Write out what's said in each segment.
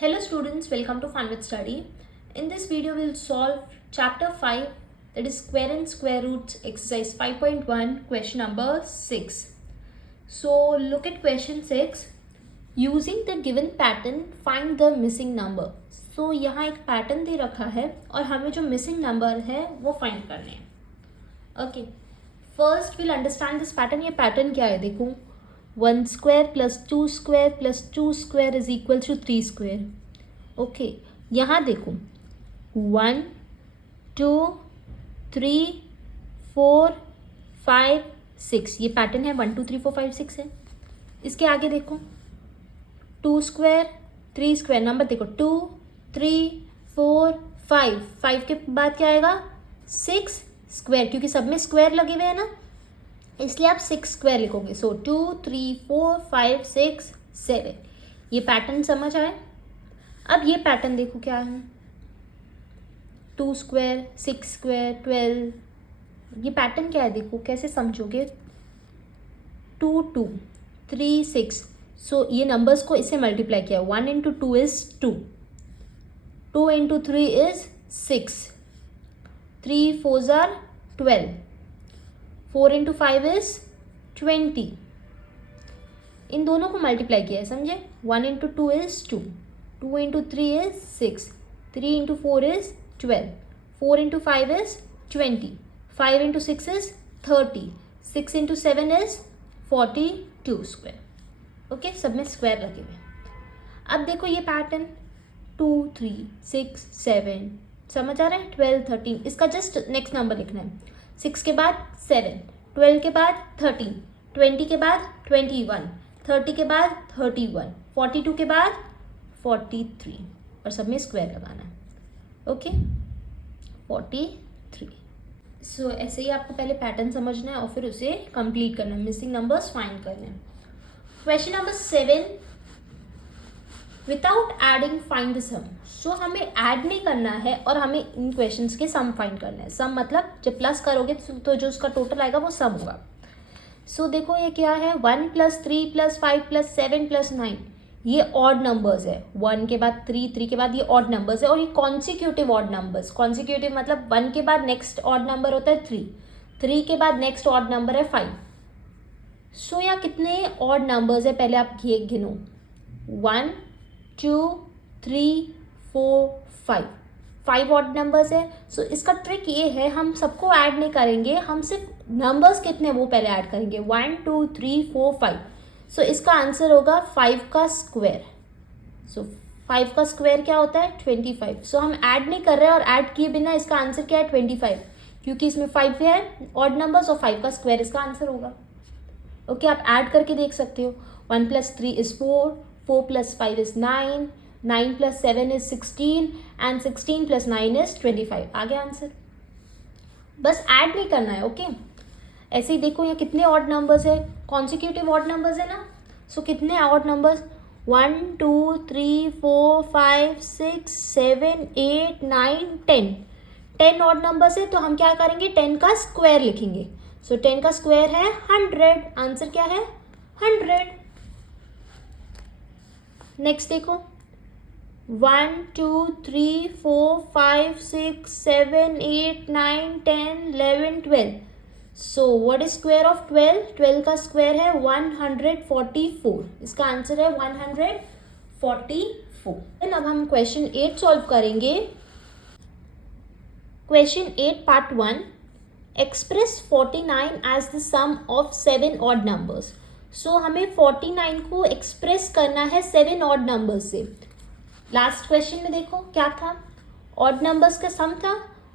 Hello students, welcome to Fun with Study. In this video we will solve chapter 5, that is square and square roots exercise 5.1 question number 6. So look at question 6. Using the given pattern find the missing number. So यहाँ एक pattern दे रखा है और हमें जो missing number है वो find करने हैं. Okay, first will understand this pattern. ये पैटर्न क्या है देखो. 1 square plus 2 square plus 2 square is equal to 3 square. Okay, यहाँ देखो 1 2 3 4 5 6 ये पैटर्न है. 1 2 3 4 5 6 है. इसके आगे देखो 2 square 3 square. नंबर देखो 2 3 4 5. 5 के बाद क्या आएगा 6 स्क्वायर, क्योंकि सब में स्क्वायर लगे हुए हैं ना, इसलिए आप 6 स्क्वायर लिखोगे. सो 2 3 4 5 6 7. ये पैटर्न समझ आए. अब ये पैटर्न देखो क्या है. 2 स्क्वायर 6 स्क्वायर 12. ये पैटर्न क्या है देखो, कैसे समझोगे. 2 2 3 6. सो ये नंबर्स को इससे मल्टीप्लाई किया. 1 into 2 is 2. 2 into 3 is 6. 3 4 are 12. 4 into 5 is 20. इन दोनों को मल्टीप्लाई किया है, समझे. 1 into 2 is 2. 2 into 3 is 6. 3 into 4 is 12. 4 into 5 is 20. 5 into 6 is 30. 6 into 7 is 42 square. Okay, सब में स्क्वायर लगे हुए. अब देखो ये पैटर्न 2 3 6 7. समझ आ रहा है. 12 13. इसका जस्ट नेक्स्ट नंबर लिखना है. 6 के बाद 7. 12 के बाद 13. 20 के बाद 21. 30 के बाद 31. 42 के बाद 43. और सब में स्क्वायर लगाना है. ओके, 43. सो ऐसे ही आपको पहले पैटर्न समझना है और फिर उसे कंप्लीट करना है. मिसिंग नंबर्स फाइंड करने हैं. Question number 7. Without adding find the sum. So हमें ऐड नहीं करना है और हमें इन क्वेश्चंस के सम फाइंड करना है. सम मतलब जब प्लस करोगे तो जो उसका टोटल आएगा वो सम होगा. सो देखो ये क्या है. 1 + 3 + 5 + 7 + 9. ये ऑड नंबर्स है. 1 के बाद 3 3 के बाद ये ऑड नंबर्स है. और ये कॉन्सिक्यूटिव ऑड नंबर्स. कॉन्सिक्यूटिव मतलब 1 के बाद नेक्स्ट ऑड नंबर होता है 3. 3 के बाद नेक्स्ट ऑड नंबर है 5. सो यहाँ कितने ऑड नंबर्स है पहले आप ये गिनो. 1 2 3 4 5. 5 ऑड नंबर्स है. सो इसका ट्रिक ये है, हम सबको ऐड नहीं करेंगे, हम सिर्फ नंबर्स कितने वो पहले ऐड करेंगे. 1 2 3 4 5. सो इसका आंसर होगा 5 का स्क्वायर. सो 5 का स्क्वायर क्या होता है 25. सो हम ऐड नहीं कर रहे हैं और ऐड किए बिना इसका आंसर क्या है 25, क्योंकि इसमें 5 है ऑड नंबर्स और 5 का स्क्वायर इसका आंसर होगा. ओके, आप ऐड करके देख सकते हो. 1 + 3 is 4. 4 + 5 is 9. 9 + 7 is 16 and 16 + 9 is 25. आ गया आंसर. बस ऐड नहीं करना है. ओके, ऐसे ही देखो यहाँ कितने ऑड नंबर्स है. कॉन्सिक्यूटिव ऑड नंबर्स है ना. सो कितने ऑड नंबर्स 1 2 3 4 5 6 7 8 9 10. 10 ऑड नंबर्स है तो हम क्या करेंगे 10 का स्क्वायर लिखेंगे. सो 10 का स्क्वायर है 100. आंसर क्या है 100. नेक्स्ट देखो 1 2 3 4 5 6 7 8 9 10 11 12. So what is square of 12. 12 का स्क्वायर है 144. इसका आंसर है 144. अब हम क्वेश्चन 8 सॉल्व करेंगे. Question 8 part 1. Express 49 as the sum of 7 odd numbers. So हमें 49 को एक्सप्रेस करना है 7 ऑड नंबर्स से. लास्ट क्वेश्चन में देखो क्या था, ऑड नंबर्स का सम था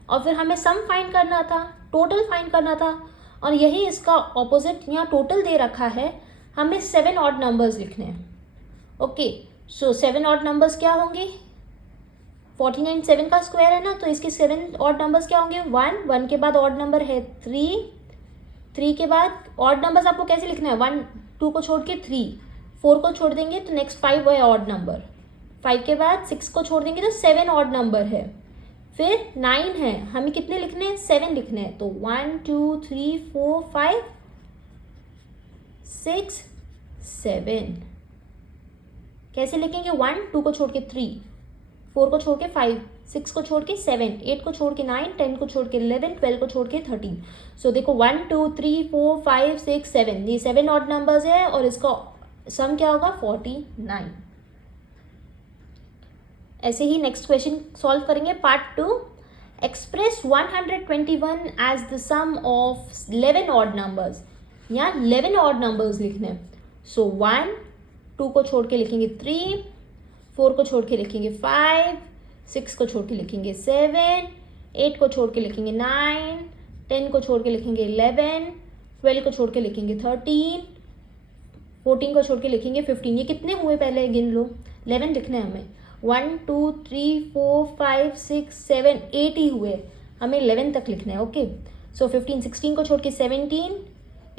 और फिर हमें सम फाइंड करना था, टोटल फाइंड करना था. और यही इसका ऑपोजिट, यहाँ टोटल दे रखा है, हमें 7 ऑड नंबर्स लिखने हैं. ओके, सो 7 ऑड नंबर्स क्या होंगे. 49 7 का स्क्वायर है ना, तो इसके 7 ऑड नंबर्स क्या होंगे. 1 1 के बाद ऑड नंबर है 3. 3 के बाद ऑड नंबर्स आपको कैसे लिखना है 1 2 को छोड़ के 3. 4 को छोड़ देंगे तो नेक्स्ट 5 है ऑड नंबर. 5 के बाद 6 को छोड़ देंगे तो 7 ऑड नंबर है. फिर 9 है, हमें कितने लिखने हैं 7 लिखने हैं. तो 1 2 3 4 5 6 7. कैसे लिखेंगे? 1 2 को छोड़ के 3, 4 को छोड़ के 5, 6 को छोड़ के 7, 8 को छोड़ के 9, 10 को छोड़ के 11, 12 को छोड़ के 13. सो देखो 1 2 3 4 5 6 7, ये 7 ऑड नंबर्स है और इसका सम क्या होगा? 49. ऐसे ही नेक्स्ट क्वेश्चन सॉल्व करेंगे. Part 2. Express 121 as the sum of 11 odd numbers. यहाँ 11 ऑड नंबर्स लिखने हैं. सो 1 2 को छोड़ के लिखेंगे 3, 4 को छोड़ के लिखेंगे 5, 6 को छोड़ के लिखेंगे 7, 8 को छोड़ के लिखेंगे 9, 10 को छोड़ के लिखेंगे 11, 12 को छोड़ के लिखेंगे 13, 14 को छोड़ के लिखेंगे 15. ये कितने हुए पहले गिन लो. 11 लिखने हैं हमें. 1 2 3 4 5 6 7 8 ही हुए, हमें 11 तक लिखना है. ओके. सो 15 16 को छोड़ के 17,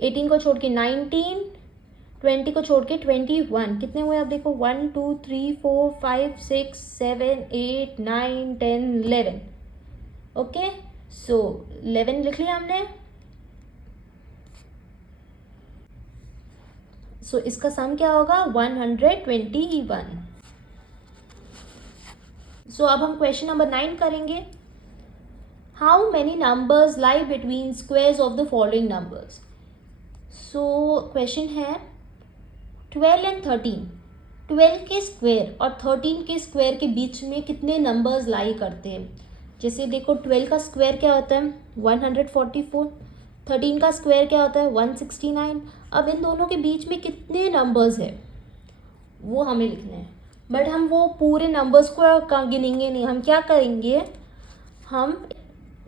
18 को छोड़ के 19, 20 को छोड़ के 21. कितने हुए आप देखो? 1 2 3 4 5 6 7 8 9 10 11. ओके. सो 11 लिख लिया हमने. सो इसका सम क्या होगा? 121. सो अब हम क्वेश्चन नंबर 9 करेंगे. How many numbers lie between squares of the following numbers. So question है 12 एंड 13. 12 के स्क्वायर और 13 के स्क्वायर के बीच में कितने नंबर्स लाई करते हैं? जैसे देखो 12 का स्क्वायर क्या होता है? 144. 13 का स्क्वायर क्या होता है? 169. अब इन दोनों के बीच में कितने नंबर्स है वो हमें लिखना है. बट हम वो पूरे नंबर्स को गिनेंगे नहीं. हम क्या करेंगे? हम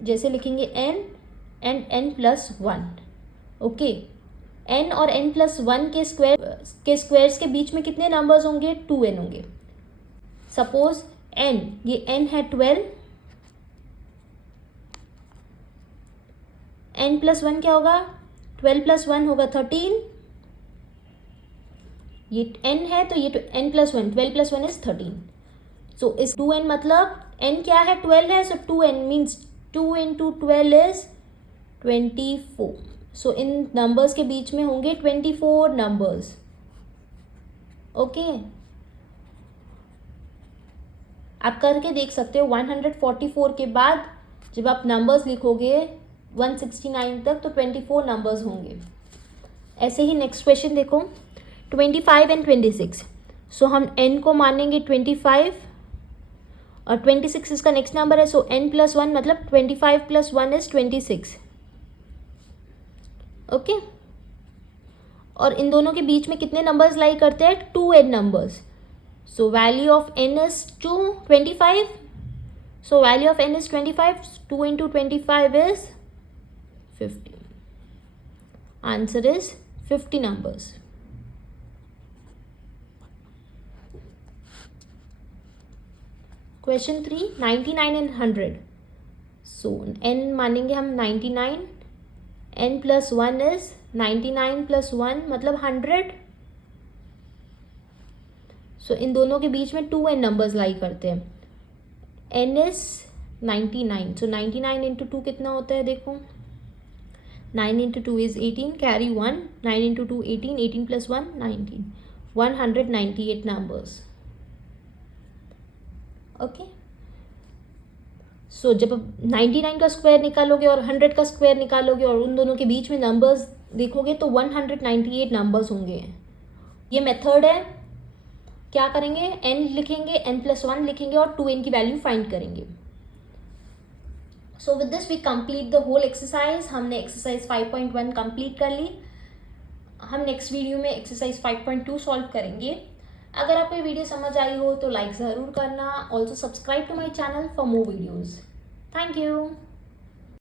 जैसे लिखेंगे n and n plus 1. Okay. n और n प्लस 1 के स्क्वायर्स के बीच में कितने नंबर्स होंगे? 2n होंगे. सपोज n, ये n है 12, n प्लस 1 क्या होगा? 12 प्लस 1 होगा 13. ये n है तो ये n प्लस 1, 12 प्लस 1 इज 13. सो इस 2n मतलब n क्या है? 12 है. सो 2n means 2 into 12 is 24. So in numbers के बीच में होंगे 24 नंबर्स. ओके. आप करके देख सकते हो. 144 के बाद जब आप नंबर्स लिखोगे 169 तक तो 24 नंबर्स होंगे. ऐसे ही नेक्स्ट क्वेश्चन देखो. 25 एंड 26. सो हम n को मानेंगे 25 और 26 इसका नेक्स्ट नंबर है. सो n प्लस 1 मतलब 25 प्लस 1 इज 26. ओके. और इन दोनों के बीच में कितने नंबर्स लाई करते हैं? 2n numbers. So value of n is 25. So value of n is 25. 2 into 25 is 50. Answer is 50 numbers. Question 3. 99 and 100. So n मानेंगे हम 99. n plus 1 is 99 plus 1 मतलब 100. So इन दोनों के बीच में 2n नंबर्स लाई करते हैं. n is 99. So 99 into 2 कितना होता है देखो. 9 into 2 is 18. Carry 1. 9 into 2 18. 18 plus 1 19. 198 numbers. Okay. सो जब 99 का स्क्वायर निकालोगे और 100 का स्क्वायर निकालोगे और उन दोनों के बीच में नंबर्स देखोगे तो 198 नंबर्स होंगे. ये मेथड है. क्या करेंगे? n लिखेंगे, n प्लस 1 लिखेंगे और 2n की वैल्यू फाइंड करेंगे. So with this we complete the whole exercise. हमने एक्सरसाइज 5.1 कंप्लीट कर ली. हम नेक्स्ट वीडियो में एक्सरसाइज 5.2 सॉल्व करेंगे. अगर आपको ये वीडियो समझ आई हो तो लाइक ज़रूर करना. Also subscribe to my channel for more videos. Thank you.